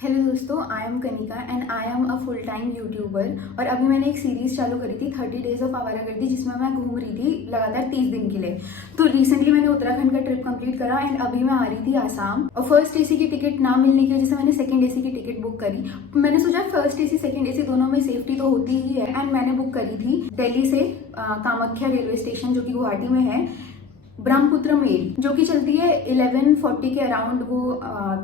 Hello दोस्तों, I am Kanika and I am a full time YouTuber. और अभी मैंने एक सीरीज चालू करी थी 30 डेज ऑफ आवारागर्दी, जिसमें मैं घूम रही थी लगातार 30 दिन के लिए। तो रिसेंटली मैंने उत्तराखंड का ट्रिप कंप्लीट करा एंड अभी मैं आ रही थी आसाम। और फर्स्ट एसी की टिकट ना मिलने की वजह से मैंने सेकंड एसी की टिकट बुक करी। मैंने सोचा फर्स्ट एसी सेकंड एसी दोनों में सेफ्टी तो होती ही है एंड मैंने बुक करी थी दिल्ली से कामाख्या रेलवे स्टेशन, जो कि गुवाहाटी में है, ब्रह्मपुत्र मेल, जो कि चलती है 11:40 के अराउंड। वो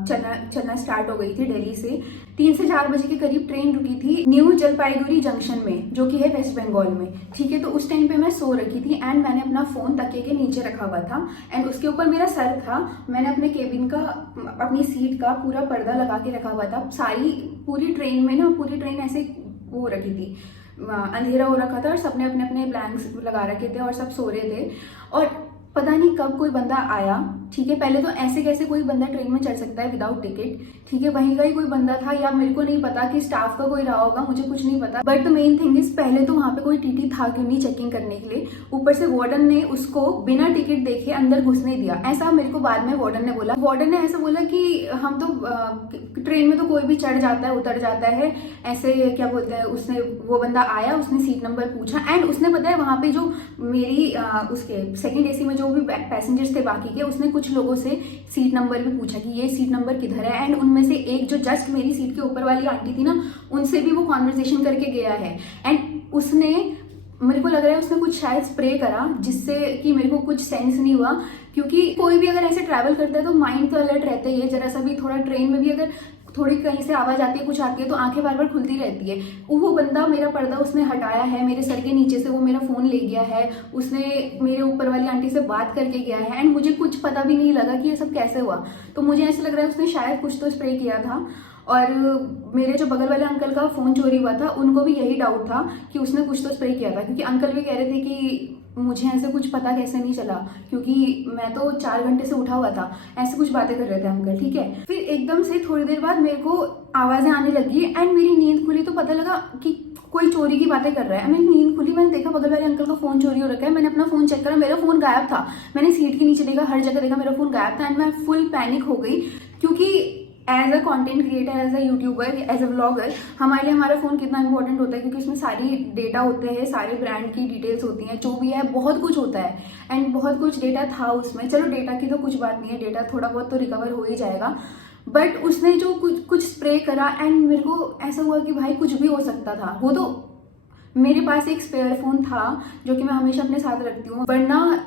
चलना स्टार्ट हो गई थी दिल्ली से। 3 से 4 बजे के करीब ट्रेन रुकी थी न्यू जलपाईगुड़ी जंक्शन में, जो कि है वेस्ट बंगाल में। ठीक है, तो उस टाइम पे मैं सो रखी थी एंड मैंने अपना फोन तकिए के नीचे रखा हुआ था एंड उसके ऊपर मेरा सर था। मैंने अपने केबिन का, अपनी सीट का पूरा पर्दा लगा के रखा हुआ था। सारी पूरी ट्रेन में ना, पूरी ट्रेन ऐसे वो रखी थी, अंधेरा हो रखा था और सबने अपने अपने ब्लैंक्स लगा रखे थे और सब सो रहे थे। और पता नहीं कब कोई बंदा आया। ठीक है, पहले तो ऐसे कैसे कोई बंदा ट्रेन में चढ़ सकता है विदाउट टिकट। ठीक है, वहीं का ही कोई बंदा था या मेरे को नहीं पता कि स्टाफ का कोई रहा होगा, मुझे कुछ नहीं पता। But the main thing is, पहले तो वहां पे कोई टीटी था क्यों नहीं चेकिंग करने के लिए। ऊपर से वार्डन ने उसको बिना टिकट देखे अंदर घुसने दिया। ऐसा मेरे को बाद में वार्डन ने बोला। वार्डन ने ऐसा बोला कि हम तो ट्रेन में तो कोई भी चढ़ जाता है, उतर जाता है, ऐसे क्या बोलते हैं। उसने, वो बंदा आया, उसने सीट नंबर पूछा एंड उसने, पता है, वहां पे जो मेरी उसके सेकंड एसी में जो भी पैसेंजर्स थे बाकी के, उसने कुछ लोगों से सीट नंबर भी पूछा कि ये सीट नंबर किधर है। एंड उनमें से एक जो जस्ट मेरी सीट के ऊपर वाली आंटी थी ना, उनसे भी वो कॉन्वर्सेशन करके गया है। एंड उसने, मेरे को लग रहा है उसने कुछ शायद स्प्रे करा, जिससे कि मेरे को कुछ सेंस नहीं हुआ। क्योंकि कोई भी अगर ऐसे ट्रैवल करता है तो माइंड तो अलर्ट रहता ही है। जरा सा भी थोड़ा ट्रेन में भी अगर थोड़ी कहीं से आवाज आती है, कुछ आती है, तो आंखें बार बार खुलती रहती है। वो बंदा, मेरा पर्दा उसने हटाया है, मेरे सर के नीचे से वो मेरा फोन ले गया है, उसने मेरे ऊपर वाली आंटी से बात करके गया है एंड मुझे कुछ पता भी नहीं लगा कि ये सब कैसे हुआ। तो मुझे ऐसा लग रहा है उसने शायद कुछ तो स्प्रे किया था। और मेरे जो बगल वाले अंकल का फोन चोरी हुआ था, उनको भी यही डाउट था कि उसने कुछ तो स्प्रे किया था। क्योंकि अंकल भी कह रहे थे कि मुझे ऐसे कुछ पता कैसे नहीं चला, क्योंकि मैं तो 4 घंटे से उठा हुआ था। ऐसे कुछ बातें कर रहे थे अंकल। ठीक है, फिर एकदम से थोड़ी देर बाद मेरे को आवाजें आने लगी एंड मेरी नींद खुली तो पता लगा कि कोई चोरी की बातें कर रहा है। मेरी नींद खुली, मैंने देखा बगल वाले अंकल का फोन चोरी हो रखा है। मैंने अपना फोन चेक करा, मेरा फोन गायब था। मैंने सीट के नीचे देखा, हर जगह देखा, मेरा फोन गायब था एंड मैं फुल पैनिक हो गई। क्योंकि as a content creator, as a youtuber, as a vlogger, हमारे लिए हमारा फोन कितना इंपॉर्टेंट होता है। क्योंकि उसमें सारी डेटा होते हैं, सारे ब्रांड की डिटेल्स होती हैं, जो भी है बहुत कुछ होता है एंड बहुत कुछ डेटा था उसमें। चलो, डेटा की तो कुछ बात नहीं है, डेटा थोड़ा बहुत तो रिकवर हो ही जाएगा। बट उसने जो कुछ स्प्रे करा एंड मेरे को ऐसा हुआ कि भाई कुछ भी हो सकता था। वो तो मेरे पास एक स्पेयर फोन था जो कि मैं हमेशा अपने साथ रखती हूँ, वरना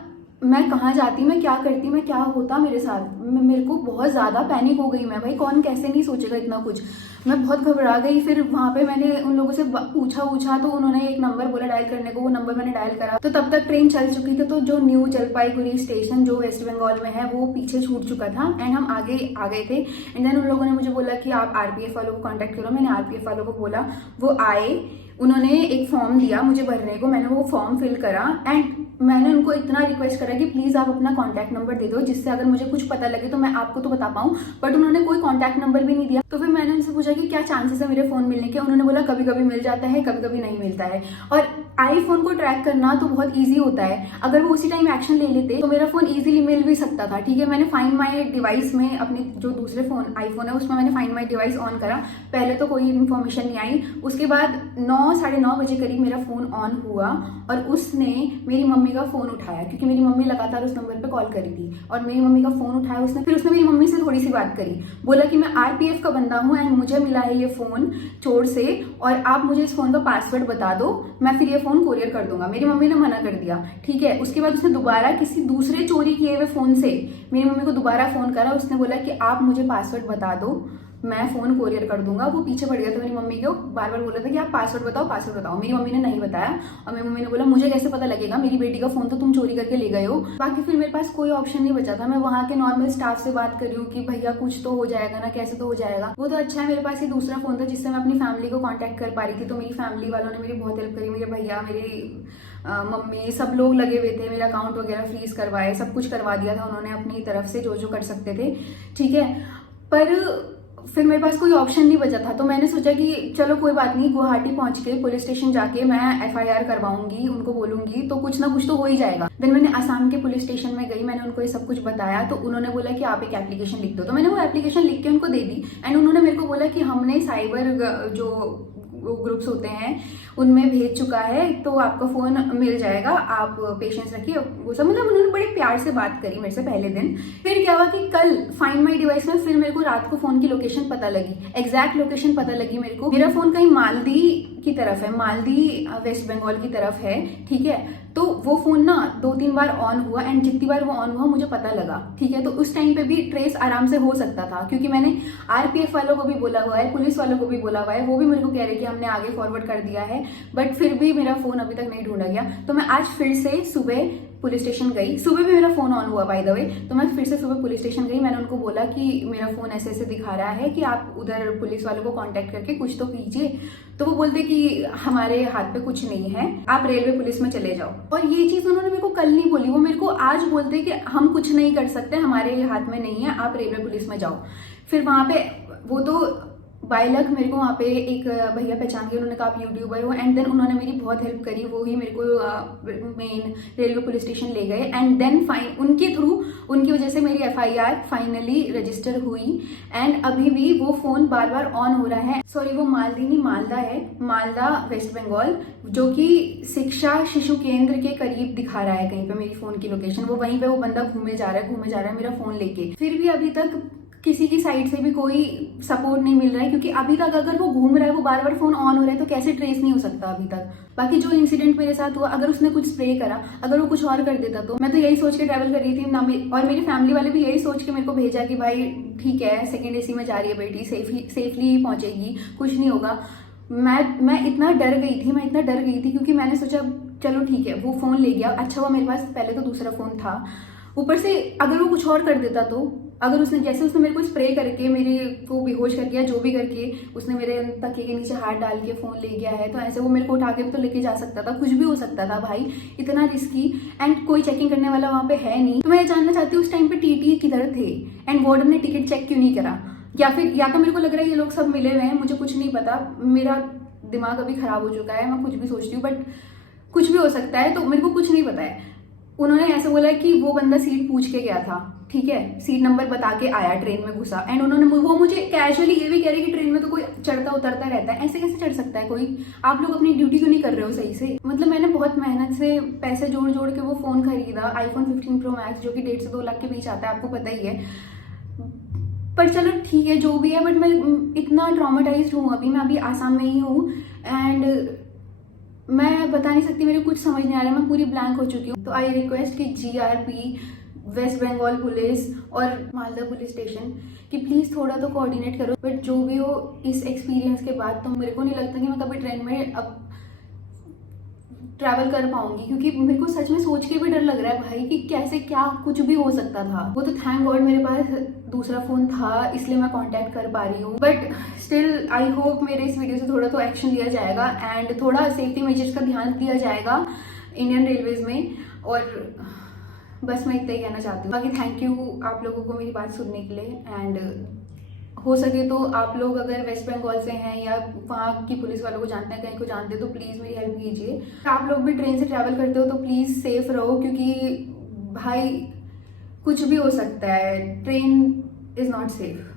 मैं कहाँ जाती, मैं क्या करती, मैं क्या होता मेरे साथ। मेरे को बहुत ज्यादा पैनिक हो गई मैं। भाई कौन कैसे नहीं सोचेगा इतना कुछ। मैं बहुत घबरा गई। फिर वहां पे मैंने उन लोगों से पूछा तो उन्होंने एक नंबर बोला डायल करने को। वो नंबर मैंने डायल करा तो तब तक ट्रेन चल चुकी थी। तो जो न्यू जलपाईगुड़ी स्टेशन जो वेस्ट बंगाल में है, वो पीछे छूट चुका था एंड हम आगे आ गए थे। एंड देन उन लोगों ने मुझे बोला कि आप आरपीएफ वालों को कॉन्टेक्ट करो। मैंने आरपीएफ वालों को बोला, वो आए, उन्होंने एक फॉर्म दिया मुझे भरने को। मैंने वो फॉर्म फिल करा एंड मैंने उनको इतना रिक्वेस्ट करा कि प्लीज आप अपना कॉन्टैक्ट नंबर दे दो, जिससे अगर मुझे कुछ पता लगे तो मैं आपको तो बता पाऊं। बट उन्होंने कोई कॉन्टैक्ट नंबर भी नहीं दिया। तो फिर मैंने उनसे पूछा कि क्या चांसेस है मेरे फोन मिलने के। उन्होंने बोला कभी कभी मिल जाता है, कभी कभी नहीं मिलता है। और आईफोन को ट्रैक करना तो बहुत ईजी होता है। अगर वो उसी टाइम एक्शन ले लेते तो मेरा फोन ईजिली मिल भी सकता था। ठीक है, मैंने फाइंड माई डिवाइस में, अपने जो दूसरे फोन आईफोन है उसमें मैंने फाइंड माई डिवाइस ऑन करा। पहले तो कोई इन्फॉर्मेशन नहीं आई। उसके बाद 9, साढ़े 9 बजे करीब मेरा फोन ऑन हुआ और उसने मेरी मम्मी का फोन उठाया, क्योंकि मेरी मम्मी लगातार उस नंबर पे कॉल करी थी। और मेरी मम्मी का फोन उठाया उसने। फिर उसने मेरी मम्मी से थोड़ी सी बात करी, बोला कि मैं आरपीएफ का बंदा हूँ एंड मुझे मिला है ये फोन चोर से, और आप मुझे इस फोन का पासवर्ड बता दो, मैं फिर ये फोन कोरियर कर दूंगा। मेरी मम्मी ने मना कर दिया। ठीक है, उसके बाद उसने दोबारा किसी दूसरे चोरी किए हुए फोन से मेरी मम्मी को दोबारा फोन करा। उसने बोला कि आप मुझे पासवर्ड बता दो, मैं फोन कोरियर कर दूंगा। वो पीछे पड़ गया था मेरी मम्मी को, बार बार बोला था कि आप पासवर्ड बताओ, पासवर्ड बताओ। मेरी मम्मी ने नहीं बताया और मेरी मम्मी ने बोला मुझे कैसे पता लगेगा, मेरी बेटी का फोन तो तुम चोरी करके ले गए हो। बाकी फिर मेरे पास कोई ऑप्शन नहीं बचा था। मैं वहां के नॉर्मल स्टाफ से बात कर रही हूँ कि भैया कुछ तो हो जाएगा ना, कैसे तो हो जाएगा। वो तो अच्छा है मेरे पास ये दूसरा फोन था जिससे मैं अपनी फैमिली को कॉन्टेक्ट कर पा रही थी। तो मेरी फैमिली वालों ने मेरी बहुत हेल्प करी। मेरे भैया, मेरी मम्मी, सब लोग लगे हुए थे। मेरा अकाउंट वगैरह फ्रीज करवाए, सब कुछ करवा दिया था उन्होंने अपनी तरफ से जो जो कर सकते थे। ठीक है, पर फिर मेरे पास कोई ऑप्शन नहीं बचा था, तो मैंने सोचा कि चलो कोई बात नहीं, गुवाहाटी पहुंच के पुलिस स्टेशन जाके मैं एफआईआर करवाऊंगी, उनको बोलूंगी तो कुछ ना कुछ तो हो ही जाएगा। देन मैंने असम के पुलिस स्टेशन में गई, मैंने उनको ये सब कुछ बताया, तो उन्होंने बोला कि आप एक एप्लीकेशन लिख दो। तो मैंने वो एप्लीकेशन लिख के उनको दे दी एंड उन्होंने मेरे को बोला कि हमने साइबर जो ग्रुप्स होते हैं उनमें भेज चुका है, तो आपका फोन मिल जाएगा, आप पेशेंस रखिए। वो सब मतलब उन्होंने बड़े प्यार से बात करी मेरे से पहले दिन। फिर क्या हुआ कि कल फाइंड माई डिवाइस में फिर मेरे को रात को फोन की लोकेशन पता लगी, एग्जैक्ट लोकेशन पता लगी मेरे को। मेरा फोन कहीं मालदी की तरफ है, मालदी वेस्ट बंगाल की तरफ है, ठीक है। तो वो फोन ना 2-3 बार ऑन हुआ एंड जितनी बार वो ऑन हुआ मुझे पता लगा, ठीक है। तो उस टाइम पे भी ट्रेस आराम से हो सकता था, क्योंकि मैंने आरपीएफ वालों को भी बोला हुआ है, पुलिस वालों को भी बोला हुआ है, वो भी मेरे को कह रहे कि हमने आगे फॉरवर्ड कर दिया है, बट फिर भी मेरा फोन अभी तक नहीं ढूंढा गया। तो मैं आज फिर से सुबह पुलिस स्टेशन गई, सुबह भी मेरा फोन ऑन हुआ बाय द वे। तो मैं फिर से सुबह पुलिस स्टेशन गई, मैंने उनको बोला कि मेरा फोन ऐसे ऐसे दिखा रहा है कि आप उधर पुलिस वालों को कांटेक्ट करके कुछ तो कीजिए। तो वो बोलते कि हमारे हाथ पे कुछ नहीं है, आप रेलवे पुलिस में चले जाओ। और ये चीज उन्होंने मेरे को कल नहीं बोली, वो मेरे को आज बोलते कि हम कुछ नहीं कर सकते, हमारे हाथ में नहीं है, आप रेलवे पुलिस में जाओ। फिर वहां पे वो तो बाय लक मेरे को वहाँ पे एक भैया पहचान गए, उन्होंने कहा आप यूट्यूबर हो, एंड देन उन्होंने मेरी बहुत हेल्प करी, वो ही मेरे को मेन रेलवे पुलिस स्टेशन ले गए एंड देन उनके थ्रू, उनकी वजह से मेरी एफआईआर फाइनली रजिस्टर हुई। एंड अभी भी वो फोन बार बार ऑन हो रहा है। सॉरी, वो मालदी नहीं मालदा है, मालदा वेस्ट बंगाल, जो कि शिक्षा शिशु केंद्र के करीब दिखा रहा है कहीं पे मेरी फोन की लोकेशन। वो वहीं पे वो बंदा घूमे जा रहा है मेरा फोन लेके। फिर भी अभी तक किसी की साइड से भी कोई सपोर्ट नहीं मिल रहा है, क्योंकि अभी तक अगर वो घूम रहा है, वो बार बार फोन ऑन हो रहा है, तो कैसे ट्रेस नहीं हो सकता अभी तक। बाकी जो इंसिडेंट मेरे साथ हुआ, अगर उसने कुछ स्प्रे करा, अगर वो कुछ और कर देता, तो मैं तो यही सोच के ट्रैवल कर रही थी ना, और मेरी फैमिली वाले भी यही सोच के मेरे को भेजा कि भाई ठीक है, सेकेंड एसी में जा रही है बेटी, सेफली पहुंचेगी, कुछ नहीं होगा। मैं इतना डर गई थी क्योंकि मैंने सोचा चलो ठीक है, वो फोन ले गया, अच्छा हुआ मेरे पास पहले तो दूसरा फोन था, ऊपर से अगर वो कुछ और कर देता, तो अगर उसने मेरे को स्प्रे करके मेरे को बेहोश कर दिया, जो भी करके उसने मेरे तकिए के नीचे हाथ डाल के फोन ले गया है, तो ऐसे वो मेरे को उठा के भी तो लेके जा सकता था, कुछ भी हो सकता था भाई, इतना रिस्की। एंड कोई चेकिंग करने वाला वहां पे है नहीं। तो मैं जानना चाहती हूँ उस टाइम पे टीटी किधर थे एंड वार्डन ने टिकट चेक क्यों नहीं करा, या तो मेरे को लग रहा है ये लोग सब मिले हुए हैं, मुझे कुछ नहीं पता, मेरा दिमाग अभी खराब हो चुका है, मैं कुछ भी सोचती हूँ, बट कुछ भी हो सकता है, तो मेरे को कुछ नहीं पता है। उन्होंने ऐसे बोला कि वो बंदा सीट पूछ के गया था, ठीक है, सीट नंबर बता के आया, ट्रेन में घुसा, एंड उन्होंने वो मुझे कैजुअली ये भी कह रहे कि ट्रेन में तो कोई चढ़ता उतरता रहता है, ऐसे कैसे चढ़ सकता है कोई, आप लोग अपनी ड्यूटी क्यों नहीं कर रहे हो सही से। मतलब मैंने बहुत मेहनत से पैसे जोड़ जोड़ के वो फोन खरीदा, iPhone 15 Pro Max, जो कि 1.5 से 2 लाख के बीच आता है, आपको पता ही है। पर चलो ठीक है, जो भी है, बट मैं इतना ट्रॉमेटाइज्ड हूँ मैं अभी आसाम में ही हूँ, एंड मैं बता नहीं सकती, मेरे कुछ समझ नहीं आ रहा है, मैं पूरी ब्लैंक हो चुकी हूँ। तो आई रिक्वेस्ट कि GRP, वेस्ट बंगाल पुलिस और मालदा पुलिस स्टेशन कि प्लीज़ थोड़ा तो कोऑर्डिनेट करो। बट जो भी हो, इस एक्सपीरियंस के बाद तो मेरे को नहीं लगता कि मैं कभी ट्रेन में अब ट्रैवल कर पाऊंगी, क्योंकि मेरे को सच में सोच के भी डर लग रहा है भाई कि कैसे क्या कुछ भी हो सकता था। वो तो थैंक गॉड मेरे पास दूसरा फोन था, इसलिए मैं कांटेक्ट कर पा रही हूँ, बट स्टिल आई होप मेरे इस वीडियो से थोड़ा तो एक्शन लिया जाएगा एंड थोड़ा सेफ्टी मेजर्स का ध्यान दिया जाएगा इंडियन रेलवेज में। और बस मैं इतना ही कहना चाहती हूँ। बाकी थैंक यू आप लोगों को मेरी बात सुनने के लिए, एंड हो सके तो आप लोग अगर वेस्ट बंगाल से हैं या वहाँ की पुलिस वालों को जानते हैं, कहीं को जानते हैं, तो प्लीज़ मेरी हेल्प कीजिए। आप लोग भी ट्रेन से ट्रैवल करते हो तो प्लीज़ सेफ रहो, क्योंकि भाई कुछ भी हो सकता है, ट्रेन इज़ नॉट सेफ।